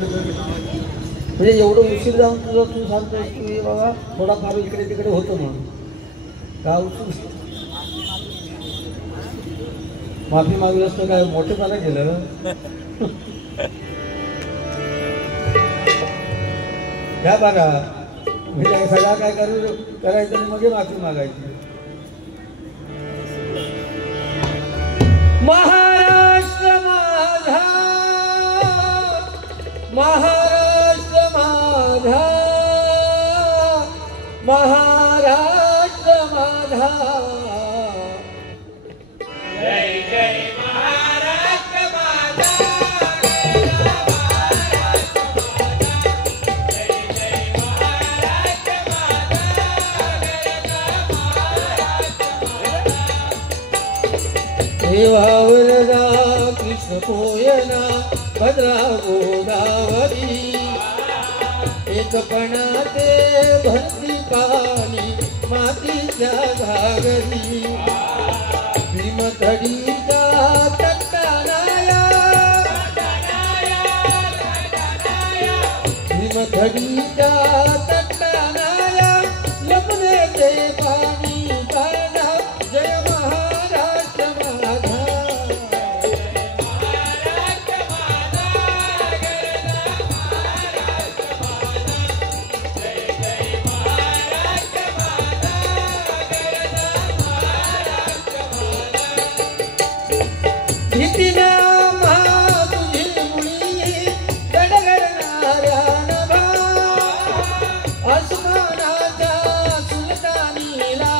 म्हणजे एवढं उशीर जाऊन तुझं तू सांगतोय की बाबा थोडाफार इकडे तिकडे होतं म्हणून का उशीर माफी मागलं असतं काय मोठेपणा केलं घ्या बघा म्हणजे सगळा काय करायचं आणि मग माफी मागायची. महाराष्ट्र माझा महाराष्ट्र माझा महाराष्ट्र माझा जय जय महाराष्ट्र माझा जय जय महाराष्ट्र माझा देवावरदा कृष्ण कोयना भद्रा गोदावरी एकपणाते भरती पाणी मातीच्या घागरी भीमथडीचा तट्टानाया भीमथडीचा तट्टानाया लपणे ते पाणी काढा जय महाराष्ट्र माझा भीतीना तुझी मुळी गडगडणाऱ्या नभा आसमानाच्या सुलतानीला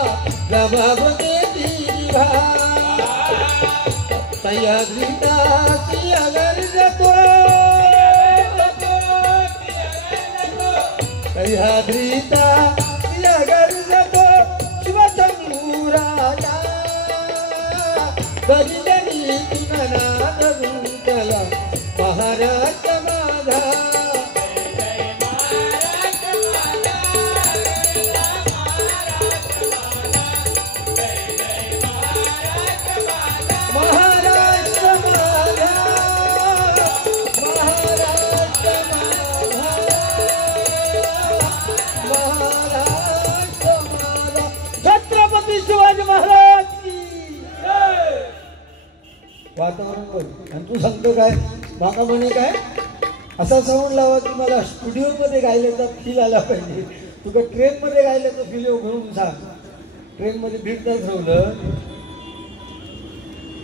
जबाब देती निभा सह्याद्रीचा सिंहगड जातो सह्याद्रीचा सिंहगड जातो शिवचंद्राचा गजनी तुननाद गुंतला महाराष्ट्र माझा महाराष्ट्र माझा महाराष्ट्र माझा महाराष्ट्र माझा छत्रपती शिवाजी महाराज की वातावरण बघ. आणि तू सांगतो काय माका म्हणे काय असा साऊंड लावा की मला स्टुडिओमध्ये गायल्याचा फील आला पाहिजे. तुका ट्रेनमध्ये गायल्याचा फील घेऊन सांग. ट्रेनमध्ये दीड तास ठेवलं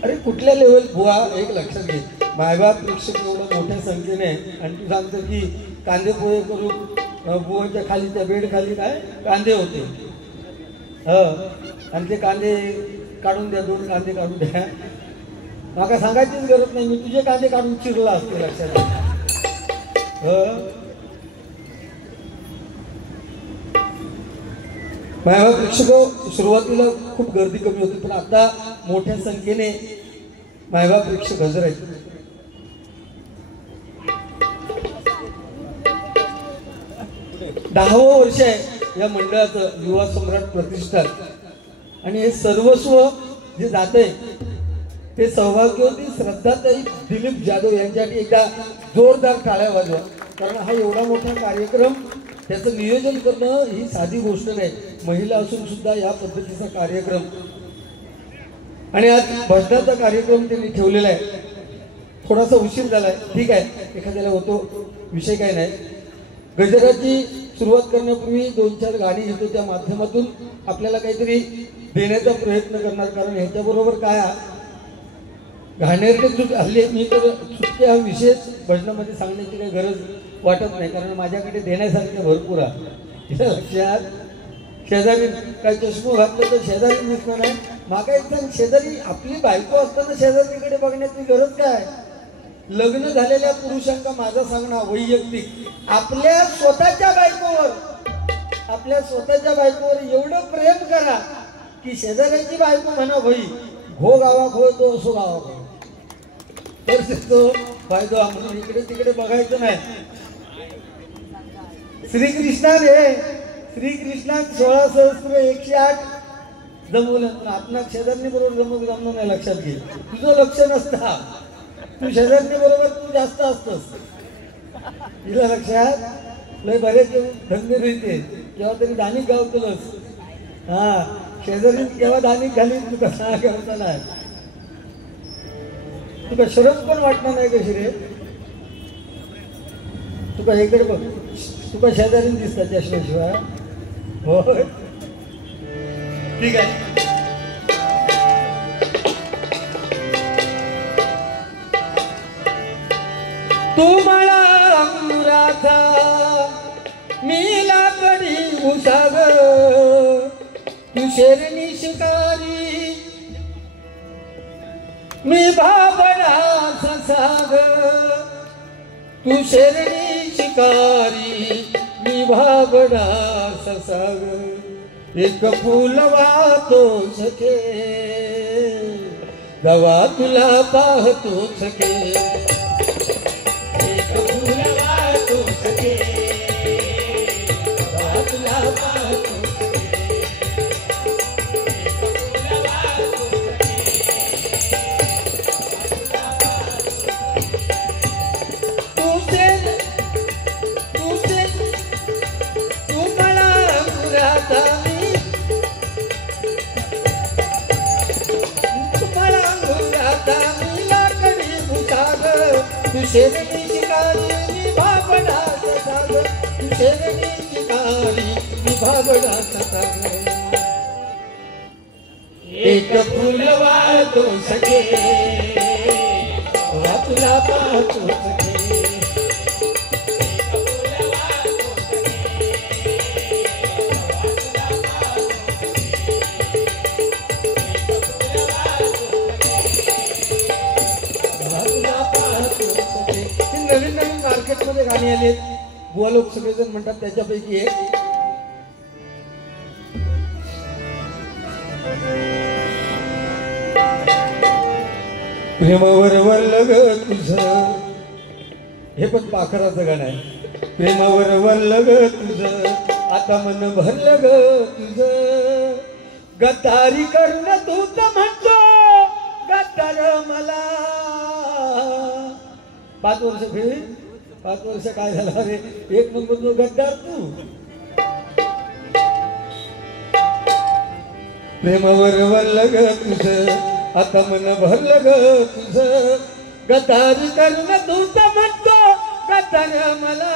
अरे कुठल्या लेवल बुवा एक लक्षात घे मायबाप प्रेक्षक एवढं मोठ्या संख्येने आणि तू सांगतो की कांदे पोहे करून बुवाच्या खाली त्या बेड खाली काय कांदे होते आणि ते कांदे काढून द्या 2 कांदे काढून द्या. माका सांगायचीच गरज नाही मी तुझे कांदे काढून चिरला असते लक्षात. मायबाप प्रेक्षक सुरुवातीला खूप गर्दी कमी होती पण आता मोठ्या संख्येने मायबाप प्रेक्षक हजर आहेत. दहावं वर्ष आहे या मंडळाचं युवा सम्राट प्रतिष्ठान आणि हे सर्वस्व जे जात आहे ते सौभाग्यवती श्रद्धाताई दिलीप जाधव यांच्यासाठी एकदा जोरदार टाळ्या वाजवा. कारण हा एवढा मोठा कार्यक्रम त्याचं नियोजन करणं ही साधी गोष्ट नाही. महिला असून सुद्धा या पद्धतीचा कार्यक्रम आणि आज भजनाचा कार्यक्रम त्यांनी ठेवलेला आहे. थोडासा उशीर झालाय ठीक आहे एखाद्याला होतो विषय काय नाही. गजराची सुरुवात करण्यापूर्वी 2-4 गाणी घेतो त्या माध्यमातून आपल्याला काहीतरी देण्याचा प्रयत्न करणार. कारण ह्याच्याबरोबर काय घाणेरडे चूक हल्ली मी तर चुटके हा विशेष भजनामध्ये सांगण्याची काही गरज वाटत नाही कारण माझ्याकडे देण्यासारखे भरपूर आहे. लक्षात शेजारी काय चष्मा घातलं तर शेजारी दिसणार नाही. मागा एकदम शेजारी आपली बायको असताना शेजारीकडे बघण्याची गरज काय. लग्न झालेल्या पुरुषांना माझं सांगणं वैयक्तिक आपल्या स्वतःच्या बायकोवर एवढं प्रेम करा की शेजाऱ्याची बायको म्हणा भाई घो गावा खो तो असो गावा खो तर तो फायदा म्हणून इकडे तिकडे बघायचं नाही. श्रीकृष्णात 16 सहस्त्र 108 जमवलं आपल्या शेजारणी बरोबर जमवलं नाही. लक्षात घे तुझं लक्ष नसता तू शेजारणी बरोबर तू जास्त असतोस तिला लक्षात लय बरेच धंदे देते केव्हा तरी दानिक गाव तुलस हा शेजारी केव्हा दानिक घाली तुका सांगा केव्हा नाही तुका शरम पण वाटणार नाही कशी रे तुका इकडे बघ तुका शेजारी दिसतात त्याशिवाय होय ठीक आहे तू मला अंगुराचा मी लाकडी उसाग तू शेरणी शिकारी मी बाबडा ससाग तू शेरणी शिकारी मी बाबडा ससाग एक फूल वाहतो सखे गवा तुला पाहतो सखे शेरणी शिकारी मी भाबडा ससाग तू शेरणी शिकारी मी भाबडा ससाग एक फूल वाहतो सखे तुला पाहतो सखे नवीन नवीन मार्केटमध्ये गाणी आली बुवा लोक सगळेजण म्हणतात त्याच्यापैकी एक प्रेमावर वल्ल ग तुझं हे पण पाखराचं गाणं आहे प्रेमावर वल्ल ग तुझं आता मन भरलं ग तुझं गद्दारी करून तू तर म्हणतो गद्दार मला 5 वर्ष फिर 5 वर्ष काय झालं रे एक नंबर जो गद्दार तू प्रेमावर वल्ल ग तुझं आता मन भरलं ग तुझं गद्दारी करून तू तर म्हणतो गद्दार मला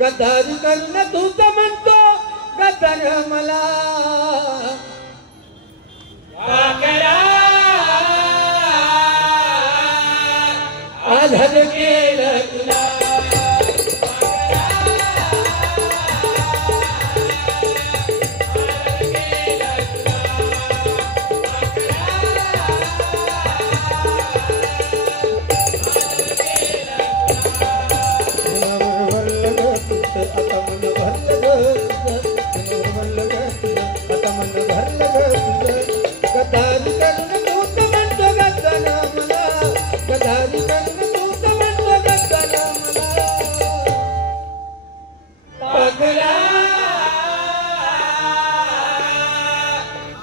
गद्दारी करून तू तर म्हणतो गद्दार मला आधार केलं तुला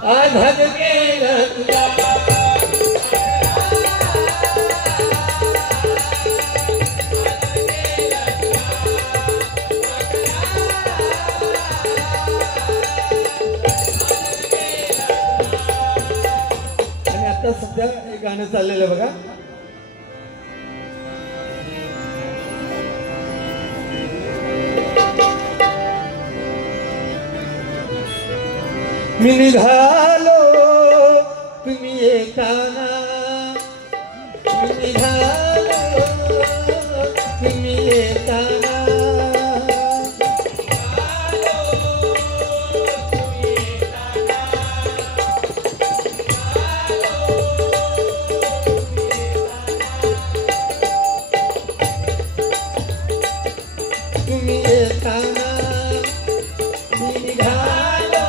आधार केलं तुला आणि आता सध्या एक गाणं चाललेलं बघा मी निघालो तुम्ही येताना मी निघालो तुम्ही येताना तुम्ही येताना मी निघालो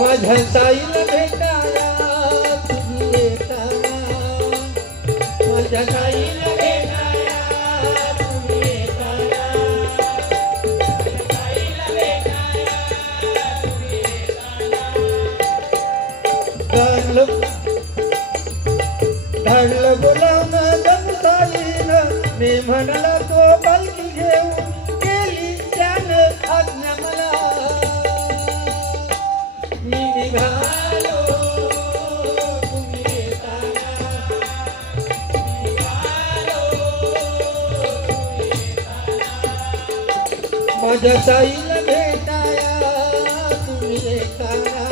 माझ्या साईला भेटाया तुम्ही येताना माझ्या साईला भेटाया तुम्ही येताना साईला भेटाया तुम्ही येताना धाडलं बोलावणं दमसाईनं मी म्हणला तो पालखी घेऊ केली त्यानं आज्ञा मला मी निघालो तुम्ही येताना माझ्या साईला भेटाया तुम्ही येताना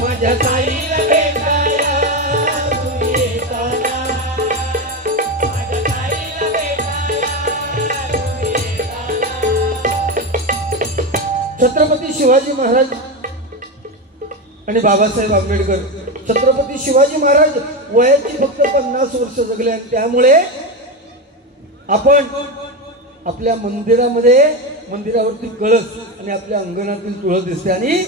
माझ्या साईला भेटाया तुम्ही येताना माझ्या साईला भेटाया तुम्ही येताना. छत्रपती शिवाजी महाराज आणि बाबासाहेब आंबेडकर. छत्रपती शिवाजी महाराज वयाची फक्त 50 वर्ष जगले आणि त्यामुळे आपण आपल्या मंदिरावरती कळस आणि आपल्या अंगणातील तुळस दिसते आणि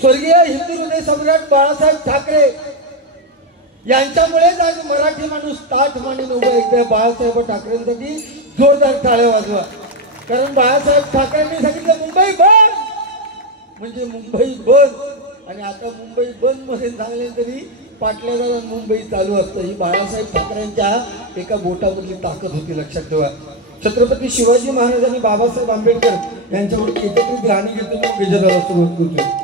स्वर्गीय हिंदू हृदय सम्राट बाळासाहेब ठाकरे यांच्यामुळेच आज मराठी माणूस ताठ मांडून उभा. एकदा बाळासाहेब ठाकरेंसाठी जोरदार टाळ्या वाजवा. कारण बाळासाहेब ठाकरेंनी सांगितलं मुंबई बंद म्हणजे मुंबई बंद. आणि आता मुंबई बंद मध्ये सांगले तरी पाटल्या मुंबई चालू असतं. ही बाळासाहेब ठाकरेंच्या एका बोटामधली ताकद होती, लक्षात ठेवा. छत्रपती शिवाजी महाराज आणि बाबासाहेब आंबेडकर यांच्यावर एकत्रित गाणी घेतो मग विजयाला सुरुवात करतो.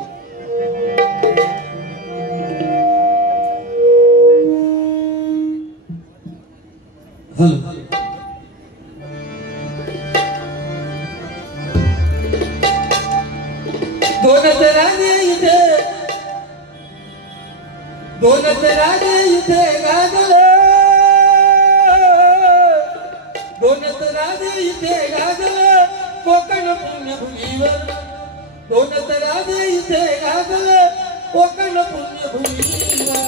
दोनच राजे इथे गाजले दोनच राजे इथे गाजले कोकण पुण्यभूमीवर दोनच राजे इथे गाजले कोकण पुण्यभूमीवर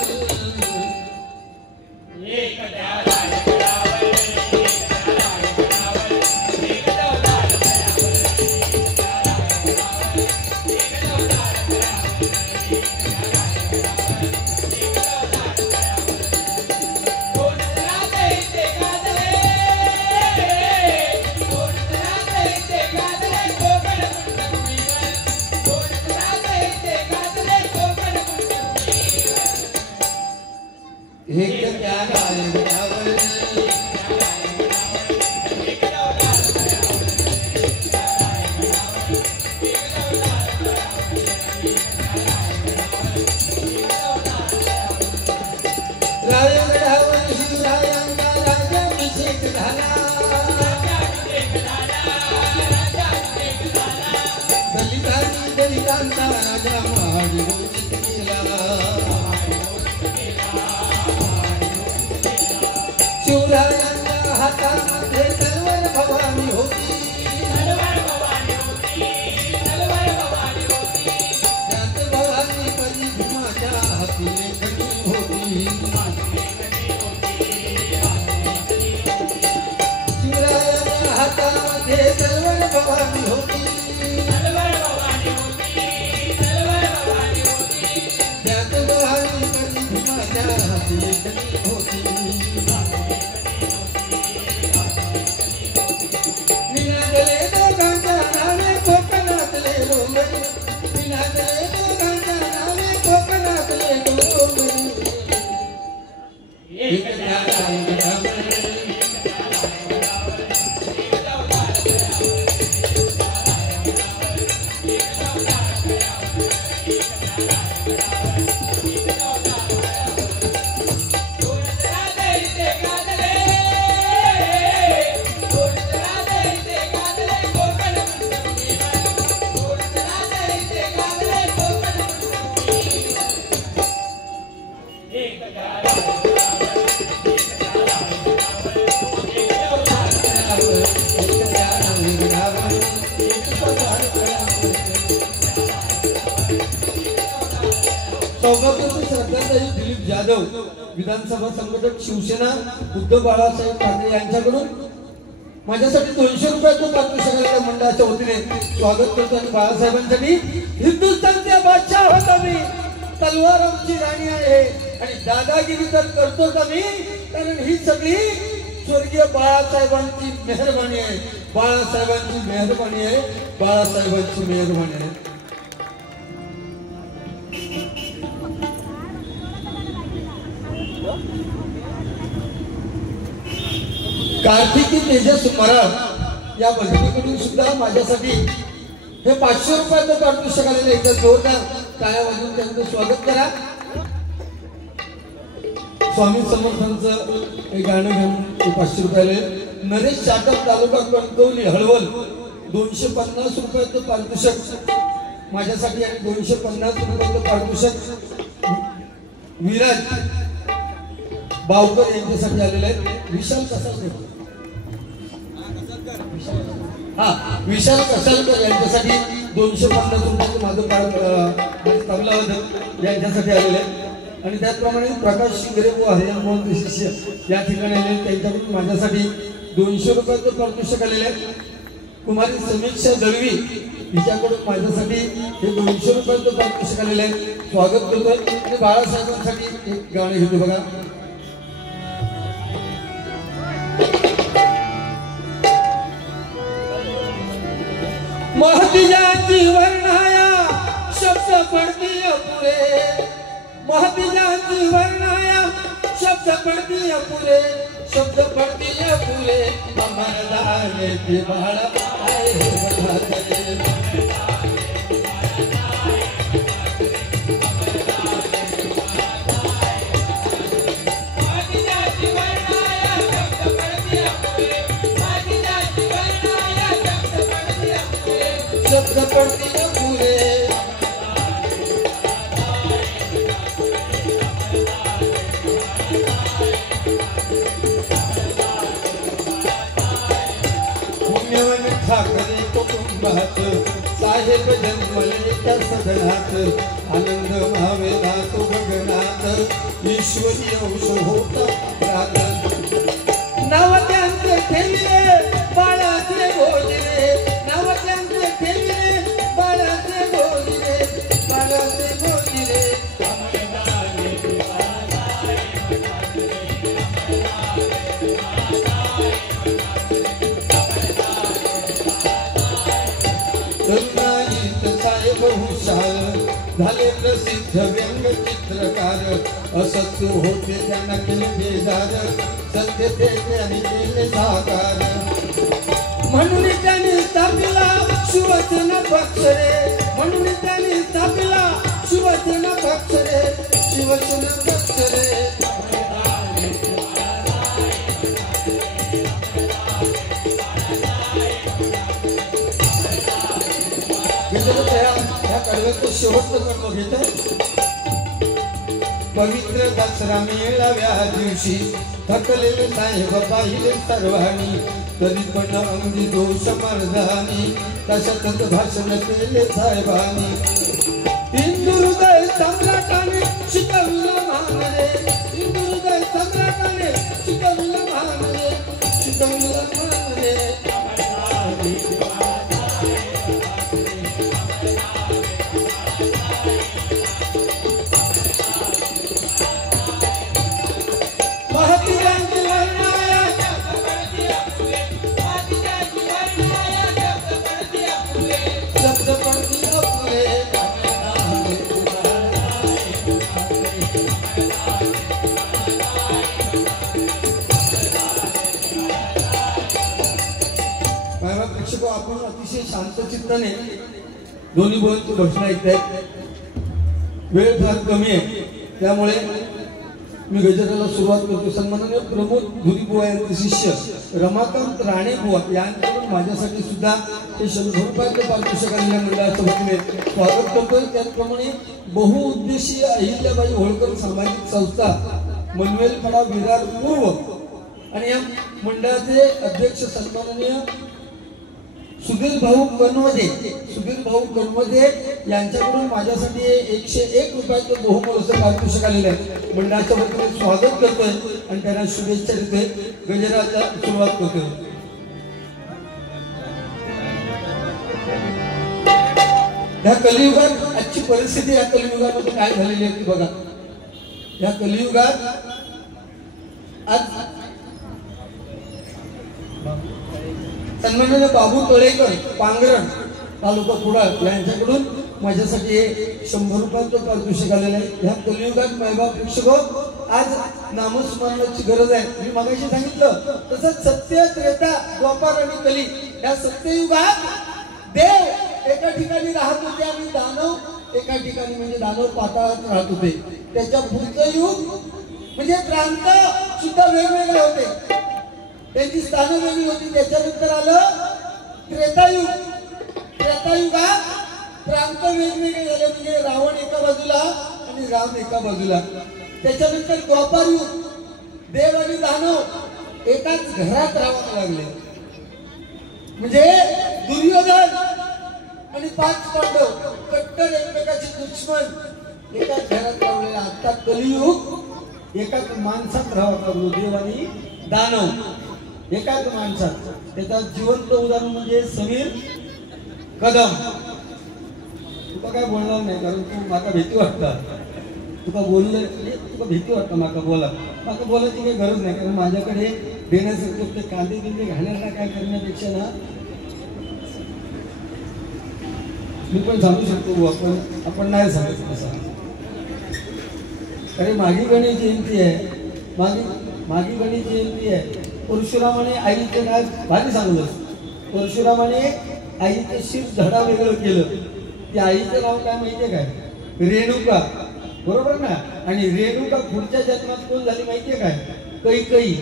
शिवरायांच्या हातामध्ये तलवार भवानी होती त्यात भवानी परी भीमाच्या हाती लेखणी होती शिवरायांच्या हातामध्ये तलवार भवानी होती त्यात भवानी परी भीमाच्या हाती लेखणी होती सौभाग्यवती श्रद्धाताई दिलीप जाधव विधानसभा संघटक शिवसेना उद्धव बाळासाहेब ठाकरे यांच्याकडून माझ्यासाठी 200 रुपयाचं पारितोषिक मंडळाच्या वतीने स्वागत करतो. आणि बाळासाहेबांसाठी हिंदुस्थानचा बादशाह होता मी, तलवार आमची राणी आहे आणि दादागिरी तर करतोच आम्ही, कारण ही सगळी स्वर्गीय बाळासाहेबांची मेहरबानी आहे. बाळासाहेबांची मेहरबानी आहे. बाळासाहेबांची मेहरबानी आहे. कार्तिकी तेजस मराळ या भगिनीकडून सुद्धा माझ्यासाठी हे 500 रुपयाचं पारितोषिक आलेलं एकदा जोरदार टाळ्या वाजवून त्यांचं स्वागत करा. स्वामी समर्थांचं हे गाणं घेऊन 500 रुपयाले. नरेश चाटक तालुका कणकवली हळवल 250 रुपयाचं पारितोषिक माझ्यासाठी आणि 250 रुपयाचं पारितोषिक विराज बावकर यांच्यासाठी आलेलं आहे. विशाल कसालकर विशाल कसालकर यांच्यासाठी 250 रुपयाचं माझं तबला वादक यांच्यासाठी आलेलं आहे. आणि त्याचप्रमाणे प्रकाश शिंगरे व हरियाण मोहन शिष्य या ठिकाणी आलेले त्यांच्याकडून माझ्यासाठी 200 रुपयाचं पारितोषिक आलेलं आहे. कुमारी समीक्षा दळवी हिच्याकडून माझ्यासाठी हे 200 रुपयाचं पारितोषिक आलेलं आहे. स्वागत करतोय. आणि बाळासाहेबांसाठी एक गाणं घेतो बघा. महतीजाची वर्णाया शब्द पडती अपुरे, महतीजाची वर्णाया शब्द पडती अपुरे, शब्द पडती अपुरे. अमर झाले ते बाळ आहे शब्द पडती अपुरे. पुण्यवन ठाकरे कुटुंबात साहेब जन्मले त्या सदनात, आनंद भावेला तो गगनात, ईश्वरी अंश होता नाव त्यांचे ठेवले बाळाचे भोजने, नाव त्यांचे ठेवले बाळाचे भोजने, बाळाचे भोजने. तरुणाईत साहेब हुशार झाले प्रसिद्ध व्यंगचित्रकार, असत्य होते त्यांना केले बेजार, सत्य ते त्यांनी केले साकार. म्हणून त्यांनी स्थापिला शिवसेना पक्ष रे, म्हणून त्यांनी स्थापिला शिवसेना पक्ष रे, शिवसेना पक्ष रे. ह्या कडव्याचं शेवटचं कर्म घेत. पवित्र दसरा मेळाव्या दिवशी थकलेले साहेब पाहिले सर्वांनी, तरी पण अंगी दोष मर्दानी, तशातच भाषण केले साहेबांनी. हिंदू हृदय सम्राटाने शिकवलं मान रे, हिंदू हृदय सम्राटाने शिकवलं मान रे, शिकवलं मान रे. आपण अतिशय शांत चित्ताने दोन्ही बोलतो घोषणा ऐकताय. वेळ फार कमी आहे त्यामुळे मी गजराला सुरुवात करतो. सन्माननीय प्रमोद धुरीबुवा यांचे शिष्य रमाकांत राणे बुवा यांच्याकडून माझ्यासाठी सुद्धा हे 100 रुपयाचं पारितोषिक आलेल्या मंडळाच्या वतीने स्वागत करतोय. त्याचप्रमाणे बहुउद्देशीय अहिल्याबाई होळकर सामाजिक संस्था मनवेलपाडा विरार पूर्व आणि या मंडळाचे अध्यक्ष सन्माननीय सुधीर भाऊ कनवदे यांच्याकडून माझ्यासाठी 101 रुपयाचं बहुमोलाचं पारितोषिक आलेलं आहे. मंडळाच्या वतीने स्वागत करतोय आणि त्यांना शुभेच्छा देतोय. गजराला सुरुवात करतोय. या कलियुगात आजची परिस्थिती या कलियुगामध्ये काय झालेली आहे ती बघा. या कलियुगात आज सन्माननीय बाबू तळेकर पांगरण तालुका कुडाळ यांच्याकडून माझ्यासाठी 100 रुपयाचं पारितोषिक आलेलं आहे. ह्या कलियुगात मायबाप शिक्षक आज नामस्मरणाची गरज आहे. मी मगाशी सांगितलं तसं सत्य, त्रेता, द्वापार आणि कली या सत्ययुगात देव एका ठिकाणी राहत होते आणि दानव एका ठिकाणी, म्हणजे दानव पाताळात राहत होते. त्याच्या पुढचं युग म्हणजे प्रांत सुद्धा वेगवेगळे होते, त्यांची स्थानं वेगळी होती. त्याच्यानंतर आलं त्रेतायुग. त्रेतायुगात प्रांत वेगवेगळे झाले, म्हणजे रावण एका बाजूला आणि राम एका बाजूला. त्याच्यानंतर द्वापार युग, देव आणि दानव एकाच घरात राहायला लागले, म्हणजे दुर्योधन आणि 5 पांडव कट्टर एकमेकाचे दुश्मन एकाच घरात राहले. आता कलियुग एकाच माणसात राहावं लागलो, देव आणि दानव एकाच माणसात. त्याचा जिवंत उदाहरण म्हणजे समीर कदम. तुका काय बोलणार नाही, कारण तू माका भीती वाटता. तुका बोलले तुका भीती वाटतं माका बोलायची काही गरज नाही, कारण माझ्याकडे देण्यासारखं ते कांदे बिंदे घालायला काय करण्यापेक्षा ना मी पण सांगू शकतो. आपण नाही सांगत तसा. अरे मागी गणेश जयंती आहे, मागी गणेश जयंती आहे. परशुरामाने आईचे नाव भारी सांगलं. परशुरामाने आईचं शिर धडा वेगळं केलं. त्या आईचं नाव काय माहितीये काय? रेणुका, बरोबर ना? आणि रेणुका पुढच्या जन्मात कोण झाली माहितीये काय? कैकई.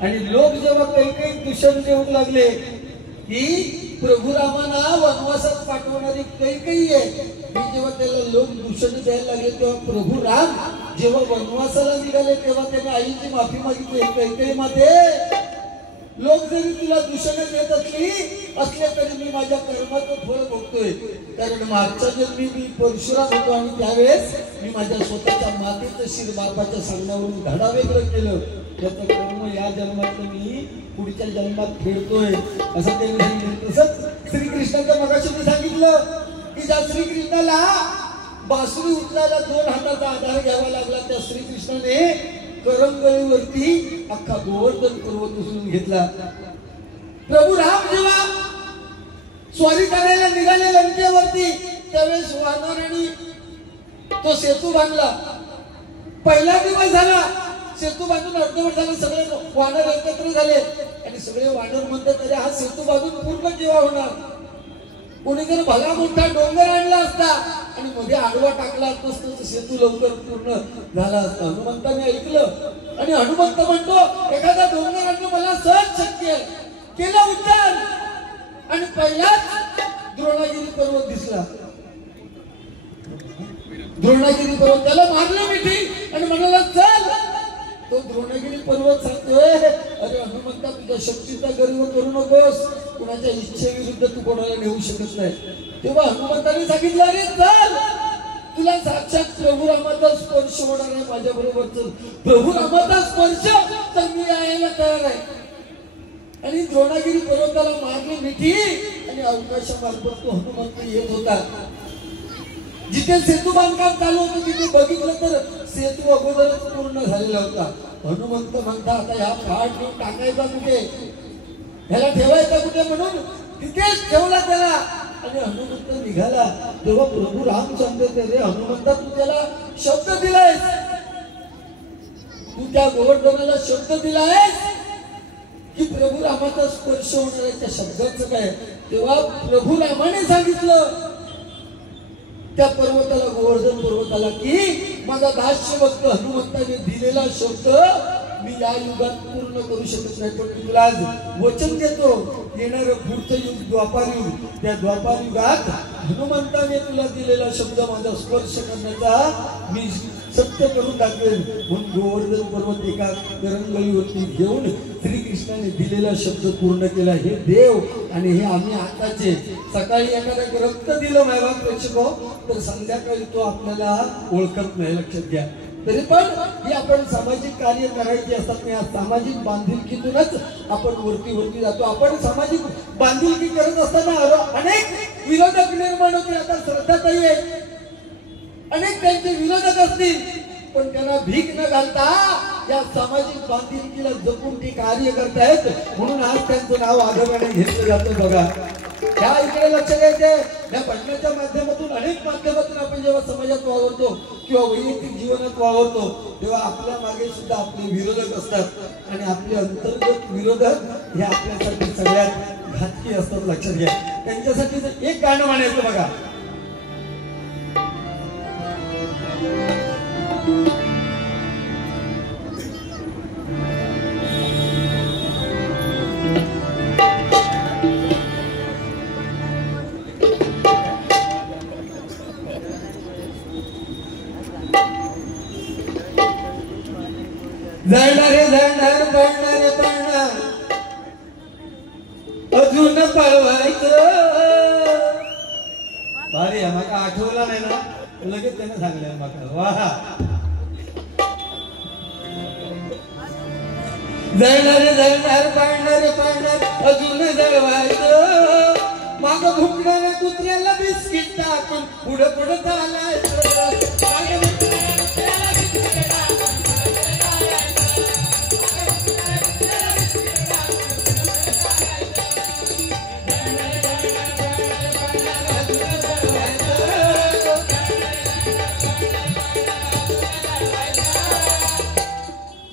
आणि लोक जेव्हा कैकई दूषण देऊ लागले की प्रभू रामांना वनवासात पाठवणारी कैकई आहे, जेव्हा त्याला लोक दूषण द्यायला लागले तेव्हा प्रभू राम जेव्हा वनवासाला निघाले तेव्हा त्याने आईची माफी मागितली. कैकई मध्ये लोक जरी तुला दूषण देत असले तरी मी माझ्या कर्माचं फळ भोगतोय, कारण मागच्या जन्मी मी परशुराम होतो आणि त्यावेळेस मी माझ्या स्वतःच्या मातेचं शिर बापाच्या सांगण्यावरून धडा वेगळं केलं. त्याचं कर्म या जन्मात मी पुढच्या जन्मात फेडतोय असं त्यांनी सांगितलं. तसंच श्रीकृष्णाच्या मगाशी मी सांगितलं की ज्या श्रीकृष्णाला बासुरी उचलायला 2 हाताचा आधार घ्यावा लागला, त्या श्रीकृष्णाने करंगळीवरती अख्खा गोवर्धन पर्वत उचलून घेतला. प्रभू राम जेव्हा स्वारी करायला निघाले लंकेवरती त्यावेळेस वानरांनी तो सेतू बांधला. पहिला दिवस झाला, सेतू बांधून अर्धवट झालं, सगळे वानर एकत्र झाले आणि सगळे वानर म्हणतात अरे हा सेतू बांधून पूर्ण केव्हा होणार? कोणी जर भला मोठा डोंगर आणला असता आणि मध्ये आडवा टाकला असता तर सेतू लवकर पूर्ण झाला असता. हनुमंताने ऐकलं आणि हनुमंत म्हणतो एखादा डोंगर आणणं मला सहज शक्य आहे. केला उच्चार आणि पहिलाच द्रोणागिरी पर्वत दिसला. द्रोणागिरी पर्वत त्याला मारलं मिठी आणि म्हणाला चल. तो द्रोणागिरी पर्वत सांगतोय अरे हनुमंता तुझ्या शक्तीचा गर्व करू नकोस, कुणाच्या इच्छेविरुद्ध तू कोणाला नेऊ शकत नाही. तेव्हा हनुमंताने सांगितलं अरे चल, तुला साक्षात प्रभू रामाचा स्पर्श होणार आहे माझ्या बरोबर, चल. प्रभू रामाचा स्पर्श तर मी यायला तयार आहे. आणि द्रोणागिरी पर्वताला मारली मिठी आणि अवकाशामार्फत तो हनुमंत येत होता. जिथे सेतू बांधकाम चालू होतं तिथे बघितलं तर सेतू अगोदरच पूर्ण झालेला होता. हनुमंत म्हणता आता ह्या पहाड घेऊन टाकायचा कुठे, ह्याला ठेवायचा कुठे, म्हणून तिथेच ठेवला त्याला. आणि हनुमंत निघाला तेव्हा प्रभू राम सांगते रे हनुमंता तू त्याला शब्द दिलायस, तू त्या गोवर्धनाला शब्द दिलायस की प्रभू रामाचा स्पर्श होणार आहे. त्या शब्दाचं काय? तेव्हा प्रभू रामाने सांगितलं त्या पर्वताला, गोवर्धन पर्वताला, की माझा दास्य भक्त हनुमंताने दिलेला शब्द मी या युगात पूर्ण करू शकत नाही, पण मी तुला आज वचन देतो येणारं पुढचं युग द्वापार युग, त्या द्वापार युगात हनुमंताने तुला दिलेला शब्द माझा स्पर्श करण्याचा मी सत्य करून दाखवेल. म्हणून गोवर्धन पर्वत एका करंगळीवरती घेऊन श्रीकृष्णाने दिलेला शब्द पूर्ण केला. हे देव आणि हे आम्ही आताचे. सकाळी एखादा रक्त दिलं मायबाप प्रेक्षको तर संध्याकाळी तो आपल्याला ओळखत नाही, लक्षात घ्या. तरी पण ही आपण सामाजिक कार्य करायची असतात. या सामाजिक बांधिलकीतूनच आपण वरती जातो. आपण सामाजिक बांधिलकी करत असताना अनेक विरोधक निर्माण होते. आता श्रद्धाताई आहे, अनेक त्यांचे विरोधक असतील, पण त्यांना भीक न घालता या सामाजिक बांधिलकीला जपून ते कार्य करतायत, म्हणून आज त्यांचं नाव आदराने घेतलं जातं. बघा ह्या इकडे लक्ष द्यायचे. या पठणाच्या माध्यमातून अनेक माध्यमातून आपण जेव्हा समाजात वावरतो किंवा वैयक्तिक जीवनात वावरतो तेव्हा आपल्या मागे सुद्धा आपले विरोधक असतात आणि आपले अंतर्गत विरोधक हे आपल्यासाठी सगळ्यात घातकी असतात. लक्षात घ्या. त्यांच्यासाठी एक गाणं म्हणायचं बघा. जळणारे जळणार पळणारे पळणार अजून पळवायचं. भारी आहे. माका आठवला नाही ना लगेच त्याने सांगले माका. वा. जळणारे जळणार पळणारे पळणार अजून जळवायचं. माग भुंकणाऱ्या कुत्र्याला बिस्किट टाकून पुढं पुढं चालायचं.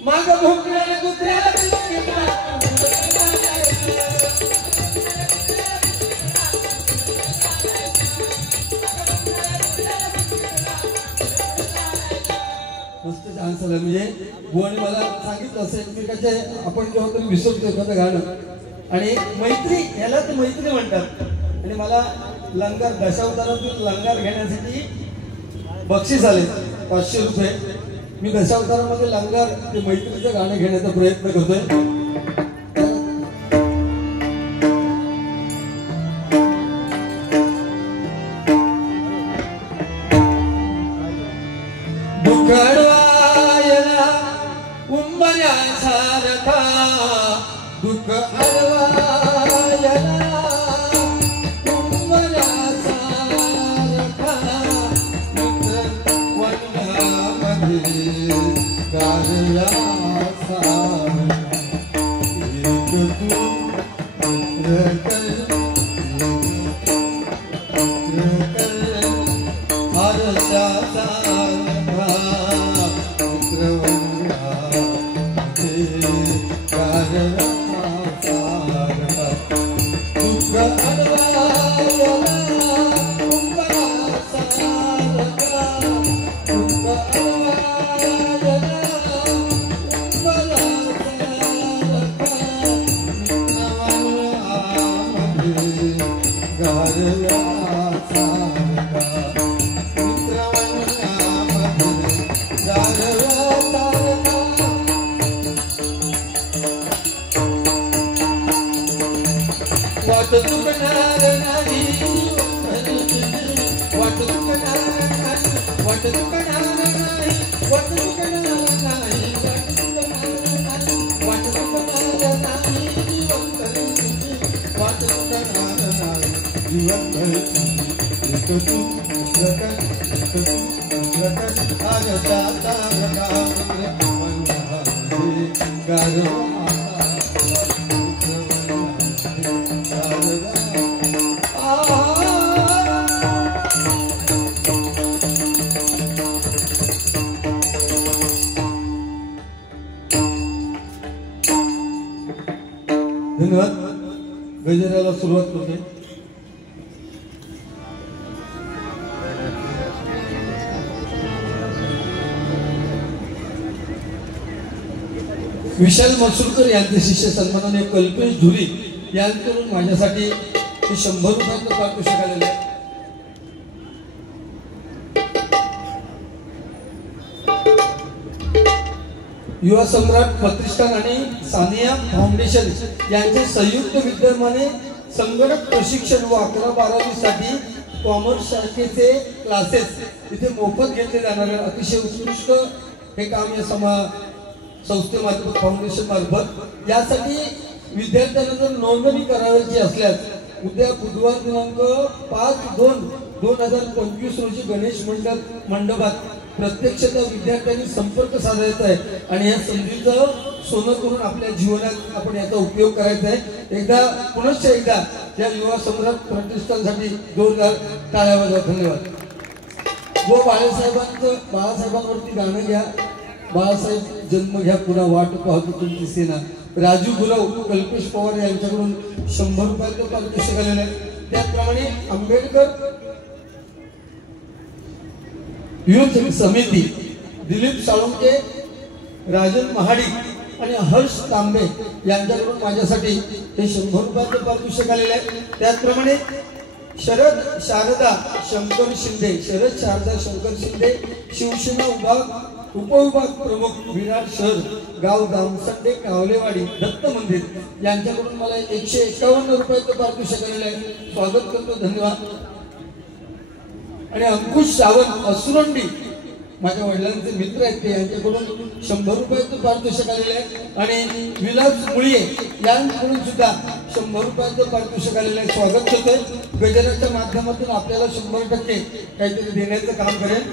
माग भुंकणाऱ्या कुत्र्याला बिस्किट मस्त चान्स आला. म्हणजे बुवाने मला सांगितलं असं एकमेकाचे आपण जेव्हा कधी विसरतो एखादं गाणं आणि मैत्री याला तर मैत्री म्हणतात. आणि मला लंगर दशावतारातून लंगर घेण्यासाठी बक्षीस आले 500 रुपये. मी दशावतारामध्ये लंगर ते मैत्रीचं गाणं घेण्याचा प्रयत्न करतोय. दुखडवायला उंबऱ्यासारखा दुःख अडवायला उंबऱ्यासारखा मित्र वनमध्ये गारला सारखा एक तू वाट चुकणार नाही वाट चुकणार नाही वाट चुकणार नाही वाट चुकणार नाही वाट चुकणार नाही वाट चुकणार नाही जीवन एक तू रकन आज जाता गारो धन्यवाद. गजराला सुरुवात करते. विशाल मसुरकर यांचे शिष्य सन्माननीय कल्पेश धुरी यांकडून माझ्यासाठी 100 रुपयाचं पारितोषिक आलेलं आहे. युवा सम्राट प्रतिष्ठान आणि सानिया फाउंडेशन यांचे संयुक्त विद्यमाने संगणक प्रशिक्षण व 11-12वी साठी कॉमर्स शाखेचे क्लासेस इथे मोफत घेतले जाणार आहे. अतिशय उत्कृष्ट हे काम या संस्थेमार्फत फाउंडेशन मार्फत. यासाठी विद्यार्थ्यांना जर नोंदणी करायची असल्यास उद्या बुधवार दिनांक 5/2/2025 रोजी गणेश मंडपात प्रत्यक्ष त्या विद्यार्थ्यांनी संपर्क साधायचा आहे आणि या संधीचं सोनं करून आपल्या जीवनात आपण याचा उपयोग करायचा आहे. एकदा पुनश्च एकदा या युवा सम्राट प्रतिष्ठानसाठी जोरदार टाळ्या वाजवा. धन्यवाद. व बाळासाहेबांवरती गाणं घ्या. बाळासाहेब जन्म घ्या पुन्हा वाट पाहतो तुमची सेना. राजू गुरव कल्पेश पवार यांच्याकडून 100 रुपयाचं पारितोषिक आलेलं आहे. त्याचप्रमाणे आंबेडकर युथ समिती दिलीप साळुंके, राजन महाडिक आणि हर्ष तांबे यांच्याकडून माझ्यासाठी हे 100 रुपयाचं पारितोषिक आलेलं आहे. त्याचप्रमाणे शरद शारदा शंकर शिंदे शिवसेना उपविभाग प्रमुख विराट शहर गाव दामसंडे कावलेवाडी दत्त मंदिर यांच्याकडून मला 151 रुपयाचं पारितोषिक आलेलं आहे. स्वागत करतो. धन्यवाद. आणि अंकुश सावंत असुरंडी माझ्या वडिलांचे मित्र आहेत ते यांच्याकडून 100 रुपयाचं पारितोषिक आलेलं आहे. आणि विलास मुळीये यांच्याकडून सुद्धा 100 रुपयाचं पारितोषिक आलेलं आहे. स्वागत करतोय. गजराच्या माध्यमातून आपल्याला 100% काहीतरी देण्याचं काम करेल.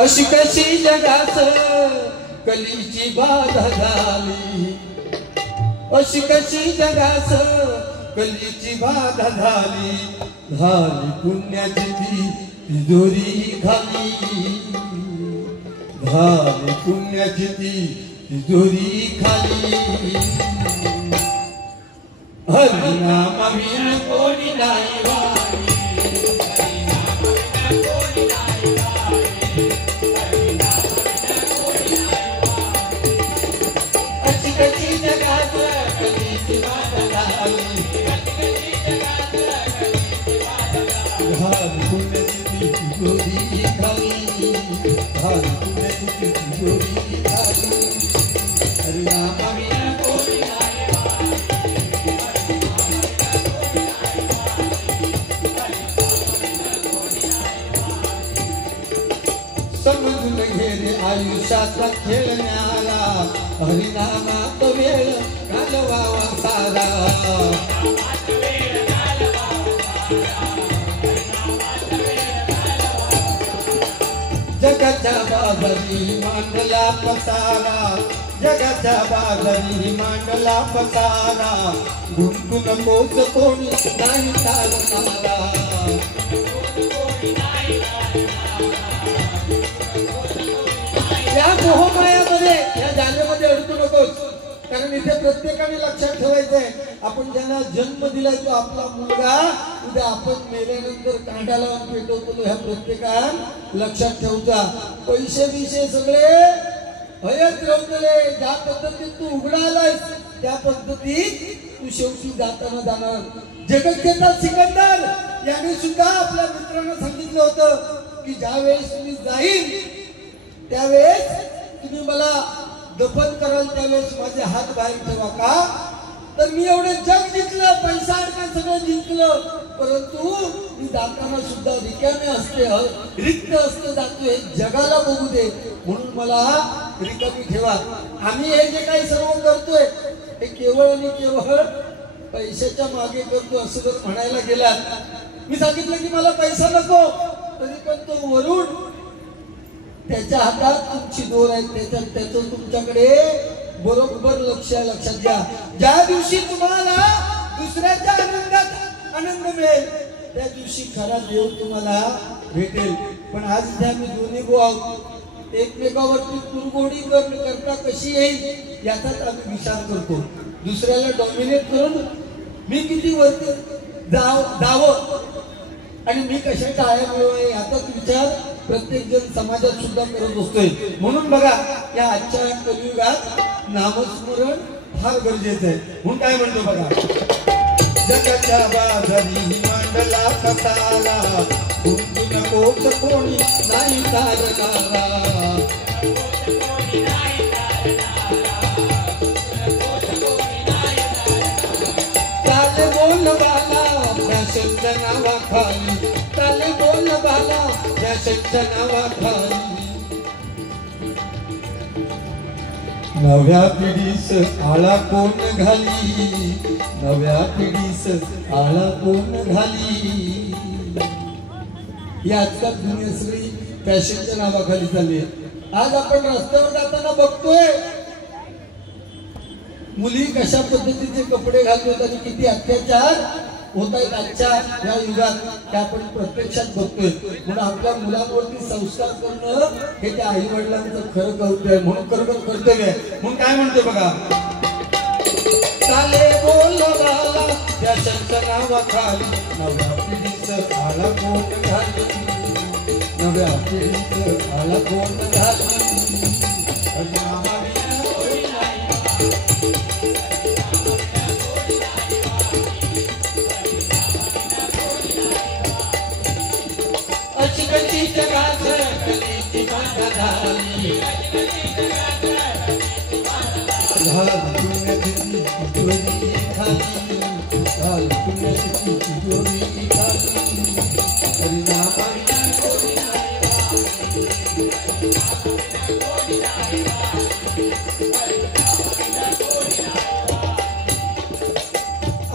अशी कशी जगात कलीची बाधा झाली, अशी कशी जगात कलीची बाधा झाली, झाली पुण्याची ती तिजोरी खाली, झाली पुण्याची ती तिजोरी खाली. हरिनामविन कोणी नाही वारी, अशी कशी जगात कलीची बाधा झाली, झाली पुण्याची ती तिजोरी खाली, झाली पुण्याची ती तिजोरी खाली. हरिनामविन कोणी नाही वारी, समजून घे रे आयुष्याचा खेळण्याला, हरिनामात वेळ घालवावा सारा. जगाच्या बाजारी मांडला पसारा, जगाच्या बाजारी मांडला पसारा, गुंतू नकोस कोणी नाही चालणारा. या मोहमायामध्ये या जाण्यामध्ये अडकू नकोस. कारण इथे प्रत्येकाने लक्षात ठेवायचंय आपण ज्यांना जन्म दिलाय तो आपला मुलगा उद्या आपण मेल्यानंतर कांड्याला पेटवतो. ह्या प्रत्येकान लक्षात ठेवता. पैसे बिशे सगळे हयच रवतले. ज्या पद्धतीत तू उघडालायस त्या पद्धतीत तू शेवटी जाताना जाणार. जगज्जेता सिकंदर यांनी सुद्धा आपल्या मित्रांना सांगितलं होतं की ज्यावेळेस मी जाईन त्यावेळेस तुम्ही मला दफन कराल त्यावेळेस माझे हात बाहेर ठेवा. का तर मी एवढे जग जिंकलं, पैसा अडका सगळं जिंकलं, परंतु मी जाताना सुद्धा रिकामे असते, रिक्त असते जातो. हे जगाला बघू दे म्हणून मला रिकामी ठेवा. आम्ही हे जे काही सर्व करतोय हे केवळ आणि केवळ पैशाच्या मागे करतो असं जर म्हणायला गेला. मी सांगितलं की मला पैसा नको, तरी पण तो वरून त्याच्या हातात तुमची दोर आहे, त्याचं तुमच्याकडे बरोबर लक्षात घ्या. ज्या दिवशी तुम्हाला दुसऱ्याच्या आनंदात आनंद मिळेल त्या दिवशी खरा देव तुम्हाला भेटेल. पण आज इथे आम्ही दोन्ही गो आहोत. एकमेकावरती कुरघोडी करता कशी येईल याचाच आम्ही विचार करतो. दुसऱ्याला डॉमिनेट करून मी किती वरती जावं आणि मी कशा टाळ्या मिळवाय याचाच विचार प्रत्येक जण समाजात सुद्धा करत असतोय. म्हणून बघा या आजच्या कलियुगात नामस्मरण फार गरजेचं आहे. म्हणून काय म्हणतो बघा, जगाच्या बाजारी मांडला पसारा, गुंतू नकोस कोणी नाही चालणारा. चाले बोल बाला फॅशनच्या नावाखाली, चाले बोल बाला फॅशनच्या नावाखाली. नव्या पिढीस आळा कोण घाली, नव्या पिढीस आळा कोण घाली. ही आजकाल दुनिया सगळी फॅशनच्या नावाखाली चालली आहे. आज आपण रस्त्यावर जाताना बघतोय मुली कशा पद्धतीचे कपडे घालतात आणि किती अत्याचार होत आहेत आजच्या या युगात ते आपण प्रत्यक्षात बघतोय. म्हणून आपल्या मुलांवरती संस्कार करणं हे त्या आई वडिलांचं खरं कर्तव्य आहे. म्हणून खरं कर्तव्य आहे. म्हणून काय म्हणतोय बघा, चाले बोलवाला त्या नावाखाली नव्या पिढीचं आला कोण घाली, नव्या पिढीचं आला कोण घाली. कशी जगात कलीची मांडा झाली,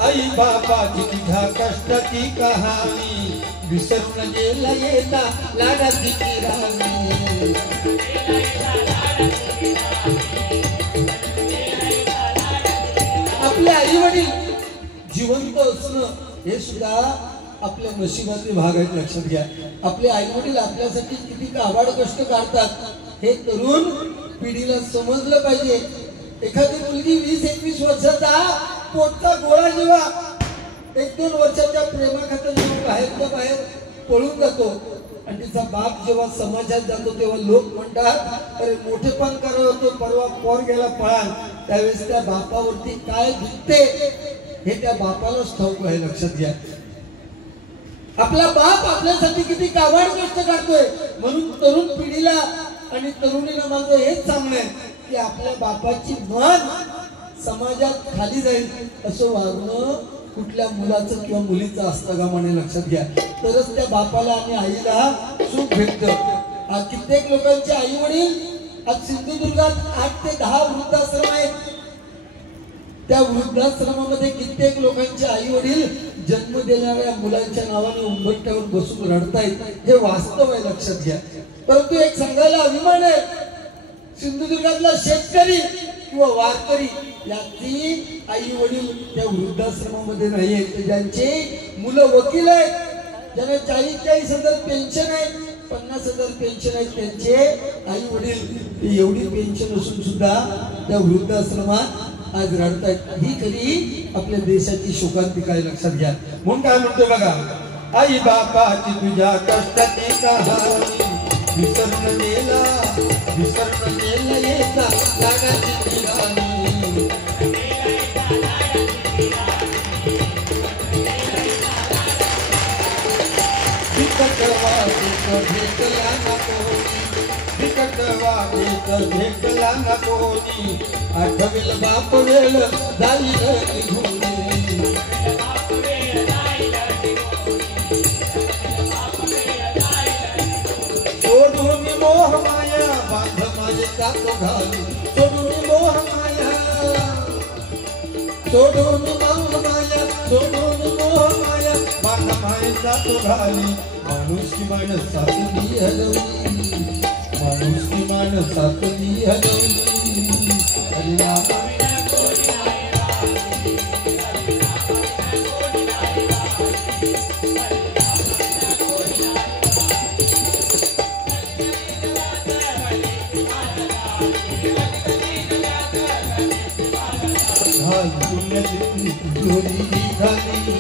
आई बाबाची तुझ्या कष्टाची कहाणी विसरून गेला येता लाडाची राणी. आपले आई वडील जिवंत असणं हे सुद्धा आपल्या नशिबाचे भाग आहेत. लक्षात घ्या, आपले आई वडील आपल्यासाठी किती काबाड कष्ट काढतात हे तरुण पिढीला समजलं पाहिजे. एखादी मुलगी 20-21 वर्षाचा पोटचा गोळा जेव्हा 1-2 वर्षाच्या प्रेमाखातर जेव्हा बाहेर पळून जातो आणि तिचा बाप जेव्हा समाजात जातो तेव्हा लोक म्हणतात अरे मोठेपण करावं तो परवा पोर गेला पळाल. त्यावेळेस त्या बापावरती काय दिसते हे त्या बापालाच ठाऊक आहे. लक्षात घ्या, आपला बाप आपल्यासाठी किती काबाड कष्ट काढतोय. म्हणून तरुण पिढीला आणि तरुणीला माझं हेच सांगणं आहे की आपल्या बापाची मन समाजात खाली जाईल असं वागणं कुठल्या मुलाचं किंवा मुलीचं असतं का म्हणे. लक्षात घ्या, तरच त्या बापाला आणि आईला सुख भेटतं. आज कित्येक लोकांचे आई वडील आज सिंधुदुर्गात 8 ते 10 वृद्धाश्रम आहेत. त्या वृद्धाश्रमामध्ये कित्येक लोकांचे आई वडील जन्म देणाऱ्या मुलांच्या नावाने उंबरठ्यावर बसून रडतायत. हे वास्तव आहे. लक्षात घ्या, परंतु एक सांगायला अभिमान आहे, सिंधुदुर्गातला शेतकरी किंवा वारकरी याची आई वडील त्या वृद्धाश्रमामध्ये नाही आहेत. ज्यांचे मुलं वकील आहेत, ज्यांना 40,000 पेन्शन आहे, 50,000 पेन्शन आहेत, त्यांचे आई वडील एवढी पेन्शन असून सुद्धा त्या वृद्धाश्रमात आज रडतायत. ही खरी आपल्या देशाची शोकांतिका आहे. लक्षात घ्या, म्हणून काय म्हणतोय बघा, आई बापाची तुझ्या कष्टाची कहाणी विसरून गेला येता लाडाची राणी. भेटला ना कोणी आठवेल बाप वेळ जाईल निघून. सोडून मोह माया बांध माझे जातो घाली, सोडून मोह माया, सोडून मोह माया, सोडून मोह माया बांध माझे जातो घाली. माणुसकी माणसातली हलवली, माणुसकी माणसातली हलवली. हरिनाम पुण्याची जोरी खाली,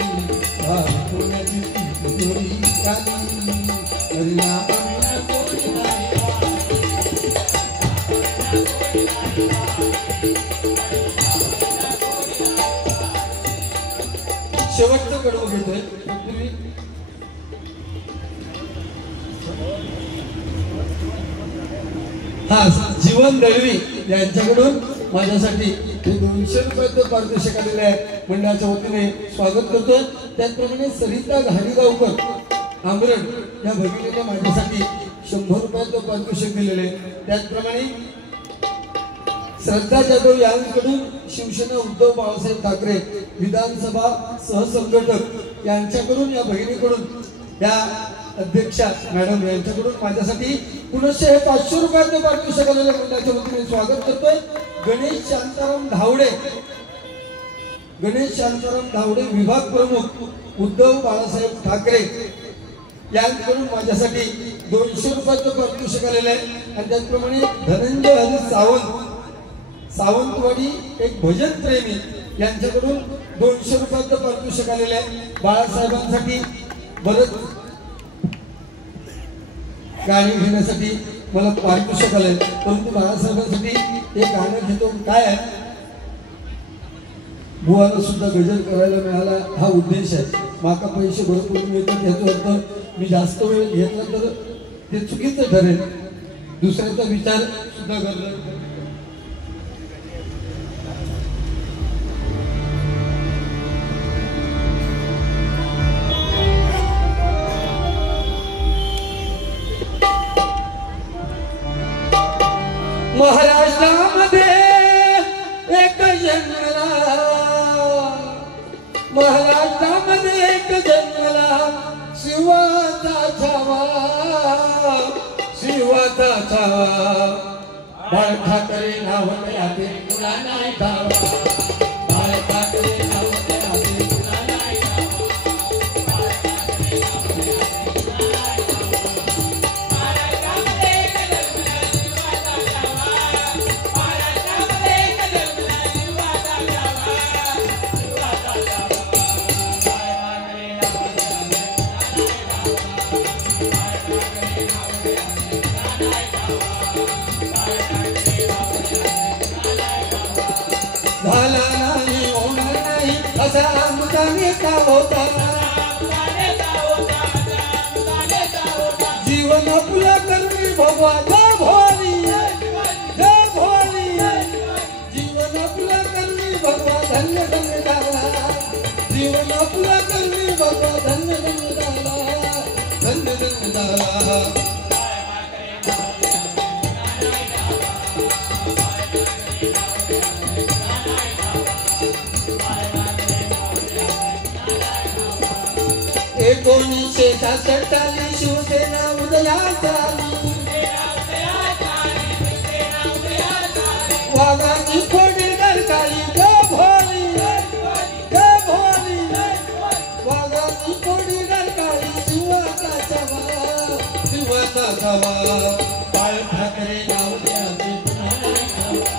पुण्याची जोरी खाली. हरिनाम शेवटचं कडवं घेतोय. हा जीवन दळवी यांच्याकडून माझ्यासाठी 200 रुपयाचं पारितोषिक आलेलं आहे. मंडळाच्या वतीने स्वागत करतो. त्याचप्रमाणे सरिता घाडीगावकर आमरण या भगिनीने माझ्यासाठी 100 रुपयाचं पारितोषिक दिलेले. त्याचप्रमाणे श्रद्धा जाधव यांकडून शिवसेना उद्धव बाळासाहेब ठाकरे विधानसभा सहसंघटक यांच्याकडून या भगिनीकडून या अध्यक्षा मॅडम यांच्याकडून माझ्यासाठी पुनश्च हे 500 रुपयाचे पारितोषिक आलेल्या मंडळाच्या वतीने स्वागत करतोय. गणेश शांताराम धावडे विभाग प्रमुख उद्धव बाळासाहेब ठाकरे यांच्याकडून माझ्यासाठी 200 रुपयाचं पारितोषिक आलेलं आहे. आणि त्याचप्रमाणे धनंजय हरी सावंतवाडी एक भजन प्रेमी यांच्याकडून 200 रुपयाचं पारितोषिक आलेलं आहे. बाळासाहेबांसाठी बरंच गाणी घेण्यासाठी मला पारितोषिक आलंय, परंतु बाळासाहेबांसाठी एक गाणं घेतो. काय आहे, बुवाला सुद्धा गजल करायला मिळाला हा उद्देश आहे. माका पैसे भरपूर मिळतात याचा अर्थ मी जास्त वेळ घेतला तर ते चुकीचं ठरेल. दुसऱ्याचा विचार सुद्धा करला. महाराष्ट्रामध्ये एक जन्मला, महाराष्ट्रामध्ये एक जन्मला शिवाचा छावा, शिवाचा छावा. बाळ ठाकरे नाव त्याचे कुणा नाही ठावा, बाळ ठाकरे नाव त्याचे कुणा नाही ठावा, बाळ ठाकरे नाव त्याचे कुणा नाही ठावा. महाराष्ट्रामध्ये एक जन्मला शिवाचा छावा, महाराष्ट्रामध्ये एक जन्मला शिवाचा छावा, शिवाचा छावा. झाला नाही होणार नाही असा आमचा नेता होता, जीवन आपलं करणी भगवा जय भोली, जय भोली. जीवन आपलं करणी भगवा धन्य धन्य झाला, जीवन आपलं करणी भगवा धन्य धन्य झाला, धन्य धन्य झाला. एकोणीसशे 66 शिवसेना उदयास आली, वाघाची फोडी डरकाळी जय भोली, जय भोली. वाघाची फोडी डरकाळी शिवाचा छावा, शिवाचा छावा. बाळ ठाकरे नाव द्यावे पुन्हा नाही ठावा.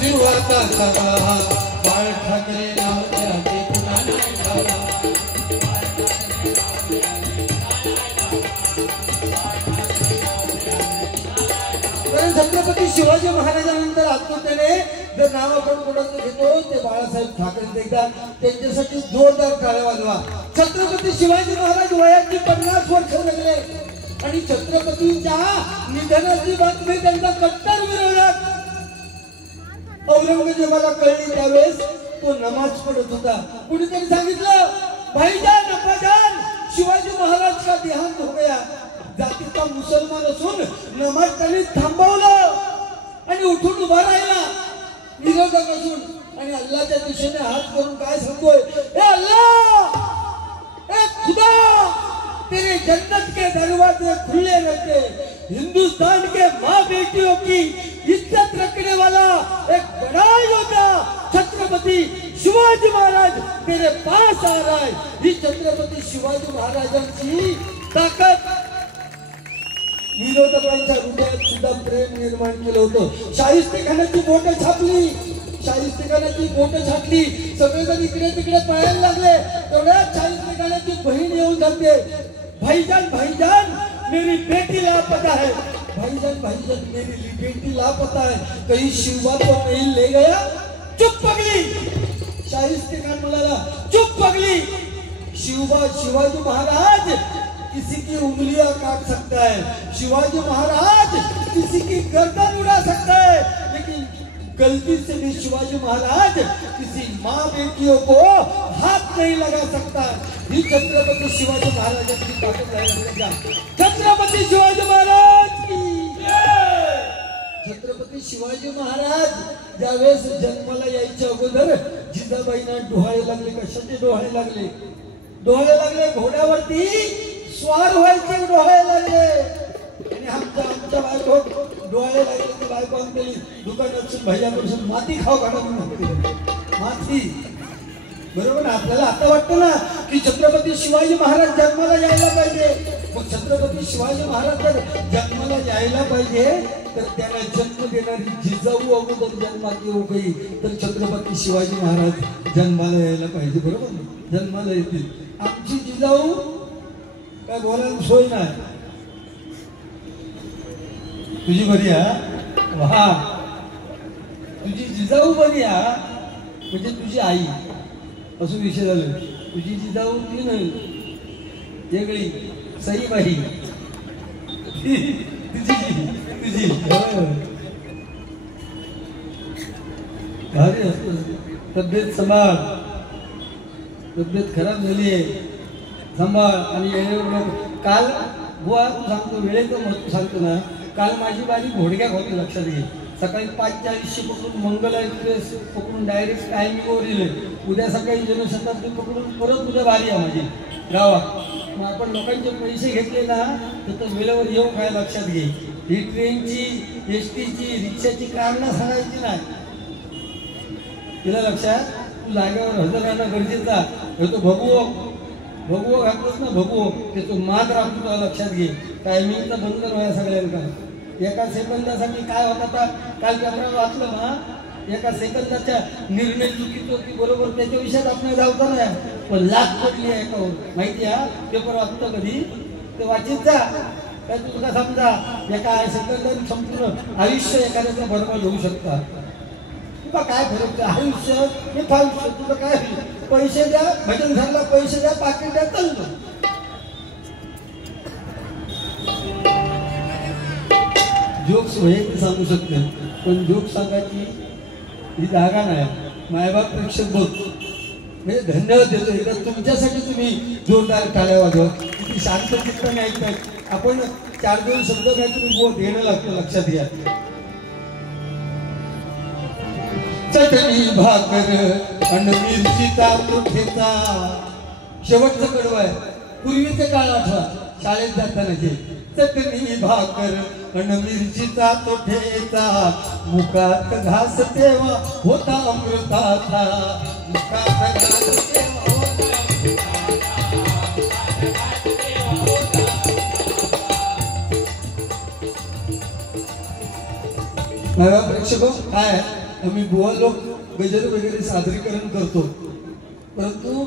शिवाचा छावा, बाळ ठाकरे नाव द्यावे पुन्हा नाही ठावा. कारण छत्रपती शिवाजी महाराजांनंतर आत्महत्येने जर नाव आपण कोणाचं घेतो ते बाळासाहेब ठाकरे. एकदा त्यांच्यासाठी जोरदार टाळ्या वाजवा. छत्रपती शिवाजी महाराज वयाची 50 वर्ष लागले आणि छत्रपतींच्या निधनाची बातमी त्यांचा कट्टर विरोधात औरंगजेबाला कळली. त्यावेळेस तो नमाज पडत होता. कुणीतरी सांगितलं भाईजान अब्बाजान शिवाजी महाराज का देहांत हो गया. जातीचा मुसलमान असून नमाज त्यांनी थांबवलं आणि उठून उभा राहिला विरोधक असून आणि अल्लाहच्या दिशेने हात करून काय सांगतोय, ए अल्लाह, ए खुदा, तेरे जन्नत के दरवाजे खुले रखे. हिंदुस्तान के माँ बेटियों की इज्जत रखने वाला एक बड़ा योद्धा छत्रपती शिवाजी महाराज तेरे पास आ रहा है. ही छत्रपती शिवाजी महाराजांची ताकद विरोधकांच्या हृदयात सुद्धा प्रेम निर्माण केलं होतं. शाहिस्तेखानाची बोटं छापली, शाहिस्तेखानाची बोटं छापली. सगळेजण इकडे तिकडे पळायला लागले. तेवढ्यात शाहिस्तेखानाची बहीण येऊन सांगते, भाईजान भाईजान मेरी बेटी लापता है, भाईजान भाईजान मेरी बेटी लापता है, कहीं शिवा तो नहीं ले गया. चुप पगली. शाहिस्तेखान म्हणाला चुप पगली. शिवाजी महाराज किसी की उंगलियां काट सकता है, शिवाजी महाराज किसी की गर्दन उड़ा सकता है, लेकिन गलती से भी शिवाजी महाराज किसी माँ बेटियों को हाथ नहीं लगा सकता। ही छत्रपती शिवाजी महाराजांची ताकद आहे लक्षात घ्या। छत्रपती शिवाजी महाराज की छत्रपती शिवाजी महाराज ज्यावेळेस जन्माला यायच्या अगोदर जिजाबाईंना डोहाळे लागले। कशाचे डोहाळे लागले? डोहाळे लागले घोड्यावरती स्वार व्हायचे डोहाळे लागले। आणि आमच्या बायको डोहाळे लागले तर बायको आमची दुकानात भैयापासून माती खाऊ काढा माती। बरोबर ना? आपल्याला आता वाटतं ना की छत्रपती शिवाजी महाराज जन्माला यायला पाहिजे। मग छत्रपती शिवाजी महाराज जर जन्माला यायला पाहिजे तर त्याला जन्म देणारी जिजाऊ अगोदर जन्मात येऊ गई तर छत्रपती शिवाजी महाराज जन्माला यायला पाहिजे। बरोबर ना? जन्माला येतील। आमची जिजाऊ काय बोलायला सोय नाही। तुझी बरी आहे वा, तुझी जिजाऊ बरी आहे म्हणजे तुझी आई असं विषय झालं। तुझी जिजाऊ ती नाही वेगळी सईबाई तुझी भारी असतो। तब्येत सांभाळ, तब्येत खराब झाली आहे सांभाळ। आणि काल बुवा तू सांगतो वेळेचं महत्व सांगतो ना। काल माझी बारी घोडक्या होती लक्षात घे। सकाळी 5:40 पकडून मंगल एक्सप्रेस पकडून डायरेक्ट टायमिंगवर येईल। उद्या सकाळी जनशताब्दी पकडून परत उद्या बारी आहे माझी गावात। मग आपण लोकांचे पैसे घेतले ना तर वेळेवर येऊ काय लक्षात घे। ही ट्रेनची एसटीची रिक्षाची कारणं सांगायची नाही तिला लक्षात। तू जागेवर हजर राहणं गरजेचं आहे। तो भगवो घातलंच ना भगवो ते तो मात राखतो लक्षात घे। टायमिंगचा बंधन व्हाय सगळ्यांना। एका सेकंदासाठी काय होता काल पेपरात वाचलं ना एका सेकंदाच्या निर्णय चुकीतो की बरोबर त्याच्या विषयात आपण जाऊचा नाही पण लाख पडली आहे का माहिती आहे। पेपर वाचतो कधी ते वाचित जा काय तुला समजा एका सेकंदाने संपूर्ण आयुष्य एखाद्याचं बरोबर होऊ शकता। तुला काय फरक आयुष्य हे आयुष्य तुला काय पैसे द्या भजन झाला पैसे द्या पाकिट द्या चालतो। जोक्स वैयक्तिक सांगू शकते पण जोक सांगायची ही जागा नाही। मायबाप प्रेक्षक बोल म्हणजे धन्यवाद देतो एकदा तुमच्यासाठी। तुम्ही जोरदार टाळ्या वाजवा। किती शांत चित्ताने ऐकतात आपण। 4-2 शब्द काय तुम्ही बोल देणं लागतं लक्षात घ्या। चटणी भाकर अन मिरचीचा तुठेचा शेवटचं कडवं आहे। पूर्वीचे काळ आठवा शाळेत जातानाचे। चटणी भाकर अन मिरचीचा तुठेचा मुखात घास तेव्हा होता अमृताचा। मुखात घास तेव्हा होता प्रेक्षक काय आम्ही बुवा लोक गजर वगैरे सादरीकरण करतो परंतु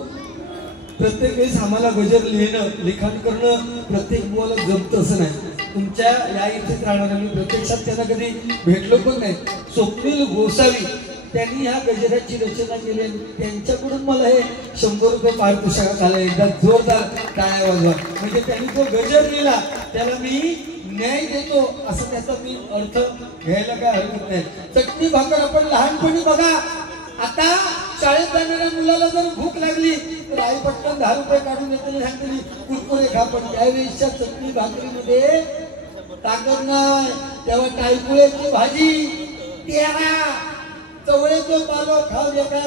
प्रत्येक वेळेस आम्हाला गजर लिहिणं लिखाण करणं प्रत्येक बुवाला जमतं असं नाही। तुमच्या या इथेच राहणार मी प्रत्यक्षात त्यांना कधी भेटलो पण नाही। स्वप्नील गोसावी त्यांनी ह्या गजराची रचना केली। त्यांच्याकडून मला हे 100 रुपये पारितोषिक आलं। एकदा जोरदार टाळ्या वाजवा म्हणजे त्यांनी जो गजर लिहिला त्याला मी न्याय देतो असं त्याचा मी अर्थ घ्यायला काय हरकत नाही। चटणी भाकर आपण लहानपणी बघा आता शाळेत जाणाऱ्या मुलाला जर भूक लागली तर आई पटकन 10 रुपये काढून देते सांगते कुरकुरे खा। पण त्यावेळेसच्या चटणी भाकरीमध्ये ताकद नाही। तेव्हा टायकुळ्याची भाजी तेरा चवळेचं पालो खाऊन एका